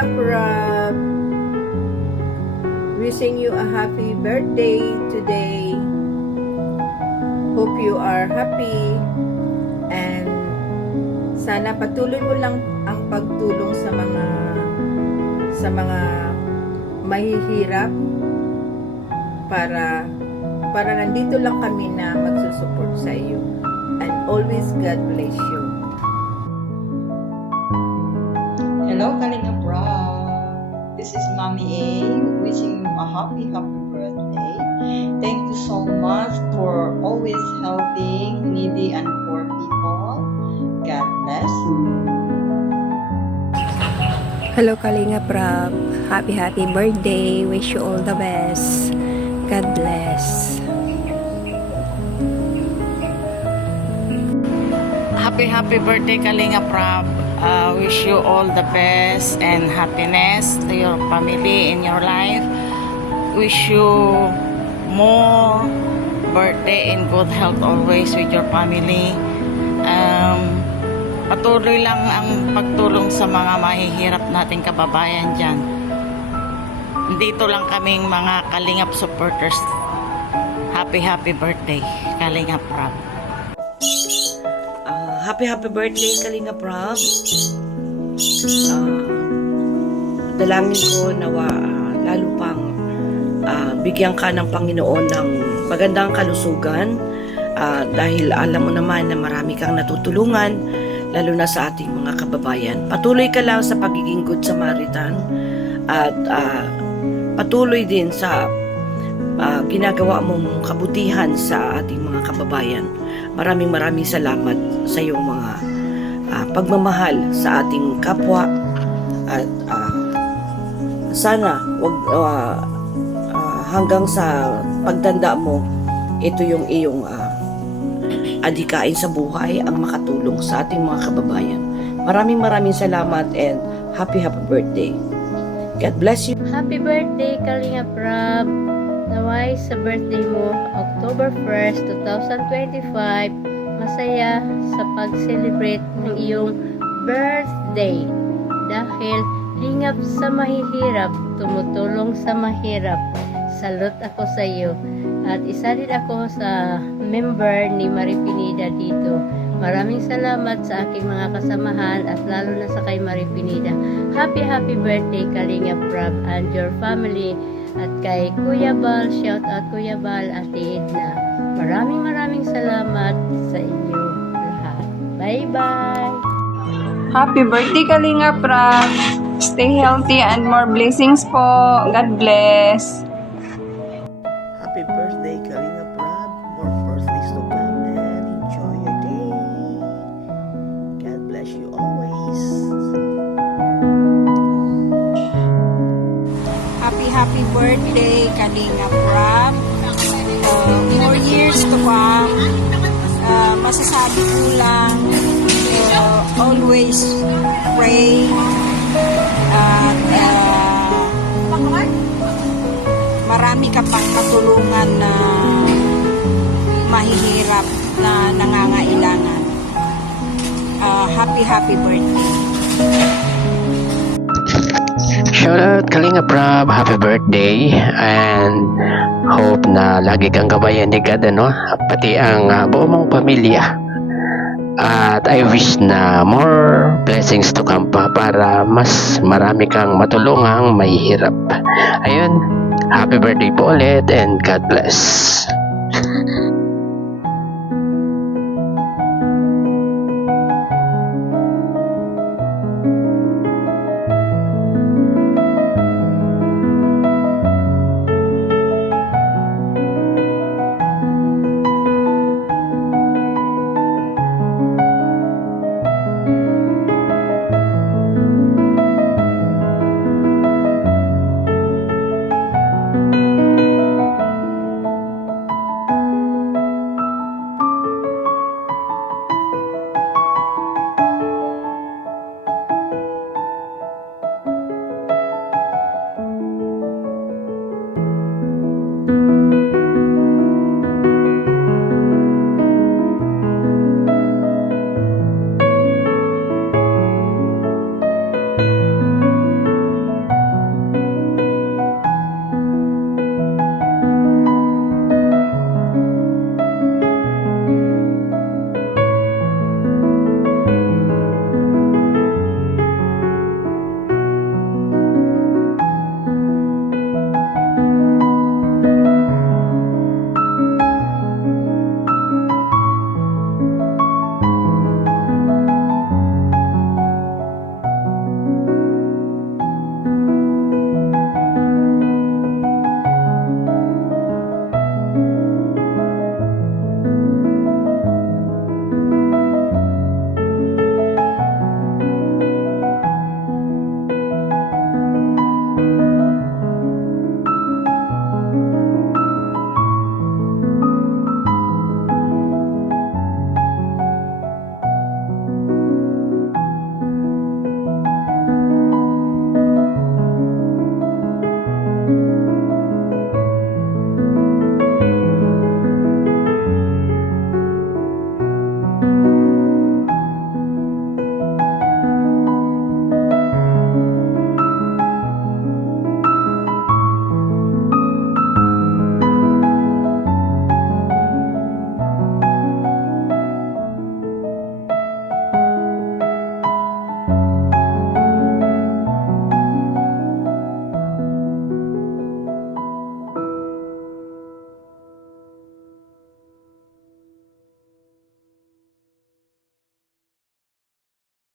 Kalingap Rob, wishing you a happy birthday today. Hope you are happy and sana patuloy mo lang ang pagtulong sa mga mahihirap para nandito lang kami na magsusupport sa iyo. And always God bless you. Hello, Kalingap Rob. This is Mommy A, wishing you a happy birthday. Thank you so much for always helping needy and poor people. God bless you. Hello Kalingap Rob, happy birthday, wish you all the best, God bless. Happy birthday Kalingap Rob. Wish you all the best and happiness to your family in your life. Wish you more birthday in good health always with your family. Patuloy lang ang pagtulong sa mga mahihirap nating kababayan dyan. Dito lang kaming mga Kalingap supporters. Happy birthday Kalingap Rob. Happy birthday, Kalingap Rob. Dalangin ko nawa lalo pang bigyan ka ng Panginoon ng magandang kalusugan dahil alam mo naman na marami kang natutulungan lalo na sa ating mga kababayan. Patuloy ka lang sa pagiging good Samaritan at patuloy din sa ginagawa mong kabutihan sa ating mga kababayan. Maraming salamat sa iyong mga pagmamahal sa ating kapwa at sana hanggang sa pagtanda mo ito yung iyong adikain sa buhay ang makatulong sa ating mga kababayan. Maraming salamat and happy birthday. God bless you. Happy birthday, Kalingap Rob. Naway sa birthday mo, October 1st, 2025, masaya sa pag-celebrate ng iyong birthday. Dahil lingap sa mahihirap, tumutulong sa mahirap. Salute ako sa iyo. At isa din ako sa member ni Marie Pineda dito. Maraming salamat sa aking mga kasamahan at lalo na sa kay Marie Pineda. Happy birthday, Kalingap Rob and your family. At kay Kuya Bal, shout out Kuya Bal, Ate Edna. Maraming salamat sa inyo lahat. Bye-bye! Happy birthday Kalingap Rob. Stay healthy and more blessings po. God bless. Happy birthday Kalingap Rob. More birthdays to come and enjoy your day. God bless you always. Happy birthday, Kalingap Rob. More years to come. Masasabi ko lang, always pray at marami ka pang matulungan na mahihirap na nangangailangan. Happy birthday. Shoutout Kalingap Rob, happy birthday and hope na lagi kang gabayan ni God, pati ang buong mong pamilya. At I wish na more blessings to come pa para mas marami kang matulungang mahihirap. Ayun, happy birthday po ulit and God bless.